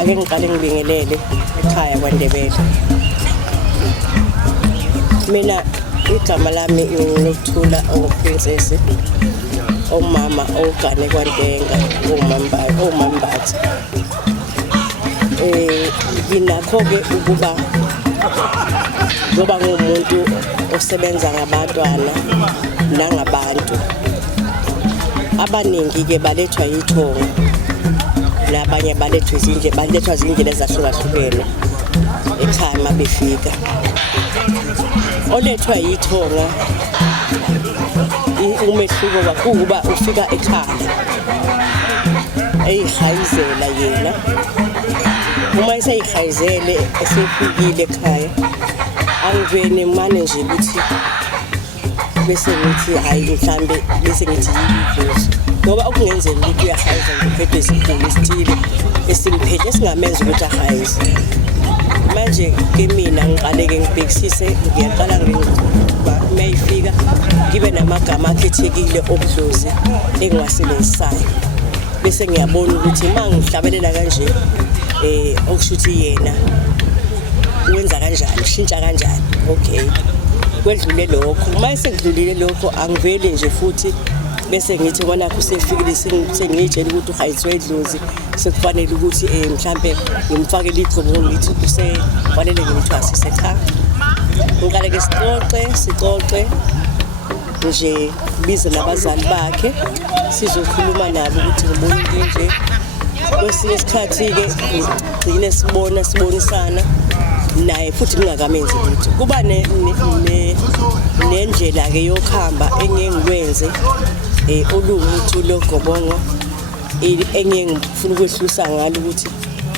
ake ngiqale ngibingelele ekhaya kwaNdebele. Mina igama lami nginokuthula oPrincess, omama ogane kwaNdenga, uMcimbi. Nginakho-ke ukuba ngoba ngumuntu osebenza ngabantwana nangabantu abaningi-ke balethwa yithonga, nabanye balethwa izindlela ezahlukahlukene ekhaya uma befika. Olethwa yithonga umehluko kakuba ufika ekhaya eyihayizela yena. Uma eseyihayizele esefikile ekhaya, angiveni mane nje ukuthi bese ngithi hayi mhlambe bese ngithi yidlozi, ngoba okungenzeka ukuthi uyahayiza ngiphethe isiguli esithile esimphethe esingamenza ukuthi ahayize. Manje ke mina ngiqaleke ngibhekisise, ngiyaqala mayifika ngibe namagama akhethekile obudlozi engiwasebenzisayo, bese ngiyabona ukuthi mangihlabelela kanje okushuthi yena wenza kanjani, ushintsha kanjani. Okay, kwedlule lokho, uma sekudlulile lokho angiveli nje futhi bese ngithi kwanakho usefikile sengiyitshela ukuthi uhayizwe idlozi, sekufanele ukuthi mhlambe ngimfakele igqobo ngithi kusefanele ngimthwasise. Cha, ngiqaleke sixoxe nje, bize nabazali bakhe sizokhuluma nabo ukuthi ngibona nje. Kwesinye isikhathi-ke ngigcine sibonisana naye futhi ngingakamenzi ukuthi kuba nendlela-ke yokuhamba engeke ngikwenze oluwumuntu logobongo engeke ngifuna ukwehlisa ngalo ukuthi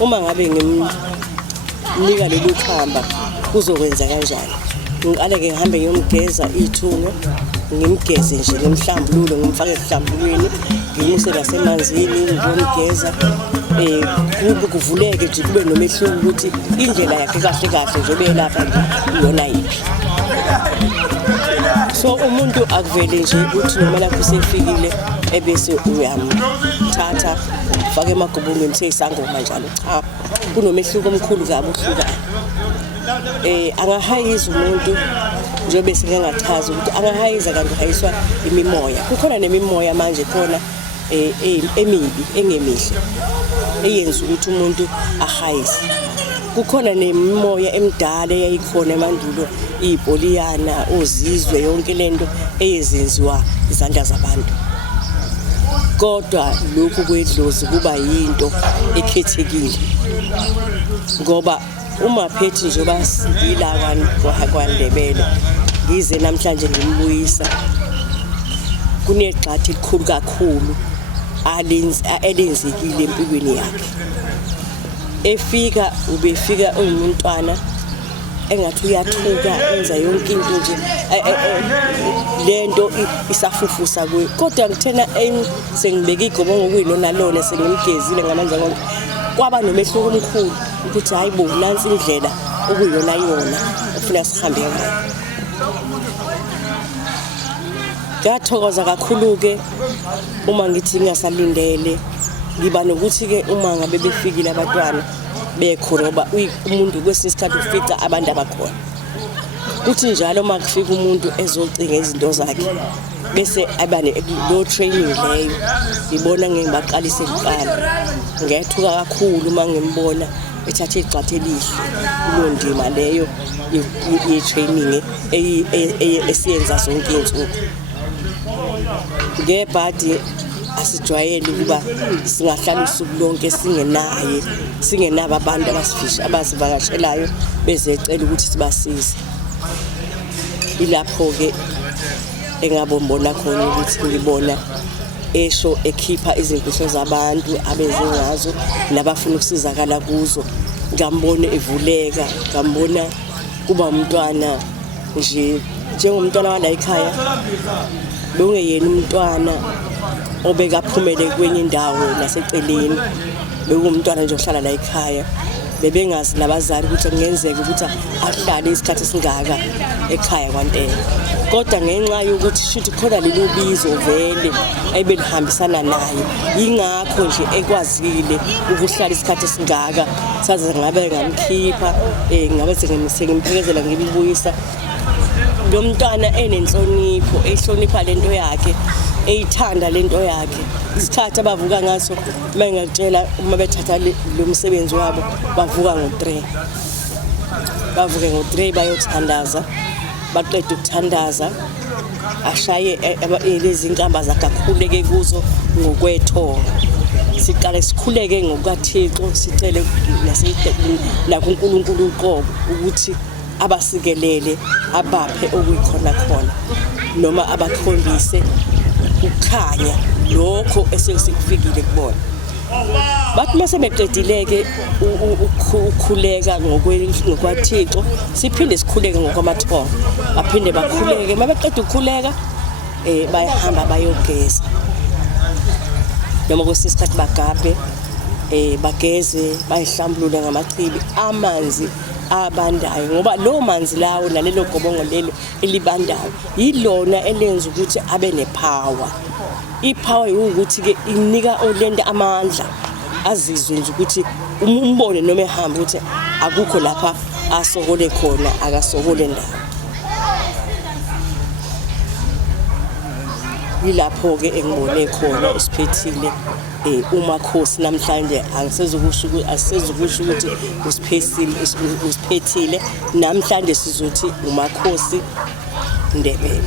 uma ngabe ngimnika lolu khamba kuzokwenza kanjani. Ngiqale-ke ngihambe ngiyomgeza ithunga, ngimgeze nje, ngimhlambulule, ngimfake esihlambulweni, ngimuse nasemanzini, ngiyomgeza. Kuvuleke nje, kube nomehluko ukuthi indlela yakhe kahle kahle nje beyelapha iyona yiphi. So umuntu akuvele nje ukuthi noma lapho usefikile ebese uyamthatha ufake emagubungweni seyisangoma njalo. Cha, kunomehluko omkhulu kabi ohlukayo. Angahayiza umuntu njengoba singachaza ukuthi angahayiza kanti uhayiswa imimoya. Kukhona nemimoya manje khona emibi engemihle eyenza ukuthi umuntu ahayize. Kukhona nemimoya emidala eyayikhona emandulo, ipoliyana, ozizwe, yonke lento eyezenziwa izandla zabantu. Kodwa lokhu kwedlozi kuba yinto ekhethekile, ngoba uma phethi njengoba sibila kwaNdebele ngize namhlanje ngimbuyisa, kunegxathi elikhulu kakhulu elenzekile empilweni yakhe. Ubefika ungumntwana engathi uyathuka, enza yonke into nje, lento isafufusa kuye. Kodwa ngithena sengibeka igobongo kuyilona lona, sengimgezile ngamandla wonke, kwaba nomehluko omkhulu ukuthi hayibo nansi indlela okuyona yona ufuna sihambe ngayo. Ngiyathokoza kakhulu-ke uma ngithi ngingasalindele, ngiba nokuthi-ke uma ngabe befikile abantwana bekhona, ngoba umuntu kwesinye isikhathi ufica abantu abakhona. Kuthi njalo uma kufika umuntu ezocinga izinto zakhe bese lo training leyo ngibona ngibaqalise kuqala. Ngiyathuka kakhulu uma ngimbona ethathe igxathe elihle kulo ndima leyo ye-training esiyenza zonke insuku. Ngebhadi asijwayele ukuba singahlala usuku lonke singenabo abantu abasivakashelayo bezecela ukuthi sibasize. Ilapho-ke engabombona khona ukuthi ngibona esho ekhipha izimfihlo zabantu abeze ngazo nabafuna ukusizakala kuzo. Ngambona evuleka, ngambona kuba umntwana nje njengomntwana wala ekhaya, bengeyena umntwana obekaphumele kwenye indawo naseceleni, bekuwumntwana nje ohlala la ekhaya. bebengazi nabazali ukuthi kungenzeka ukuthi ahlale isikhathi esingaka ekhaya kwaNtele. Kodwa ngenxa yokuthi shithi khona lelo bizo vele ebelihambisana nayo, ingakho nje ekwazile ukuhlala isikhathi esingaka. Saze ngabe ngamkhipha ngabe sengimphelekezela ngimubuyisa. Lo mntwana enenhlonipho, ehlonipha lento yakhe, eyithanda lento yakhe. Isikhathi abavuka ngaso mangitshela uma bethatha lo msebenzi wabo bavuka ngo3. Bavuke ngo3 bayothandaza, baqeda ukuthandaza ashaye lezi inkamba zakhe akhuleke kuzo ngokwethonga. Siqale sikhuleke ngokukaThixo, sicele nakuNkulunkulu uqobo ukuthi abasikelele abaphe okuyikhona khona noma abakhombise ukukhanya lokho esekufikile kubona. Bathi mase beqedileke ukukhuleka ngokwaThixo, siphinde sikhuleke ngokwamathonga. Baphinde bakhuleke, mabeqeda ukukhuleka bayahamba bayogeza. Noma kwesikhathi bagabe bageze bayihlambulule ngamachibi amanzi abandayo, ngoba lo manzi lawo nalelo gobongo lelo elibandayo yilona elenza ukuthi abe nepower. Ipower ukuthi ke inika olenda amandla, azizwe nje ukuthi umbone noma ehamba ukuthi akukho lapha asokole khona, akasokole ndawo. Yilapho ke engibone khona usiphethile uMakhosi namhlanje. Angisezukusho ukuthi usiphethile namhlanje, sizothi uMakhosi Ndebele.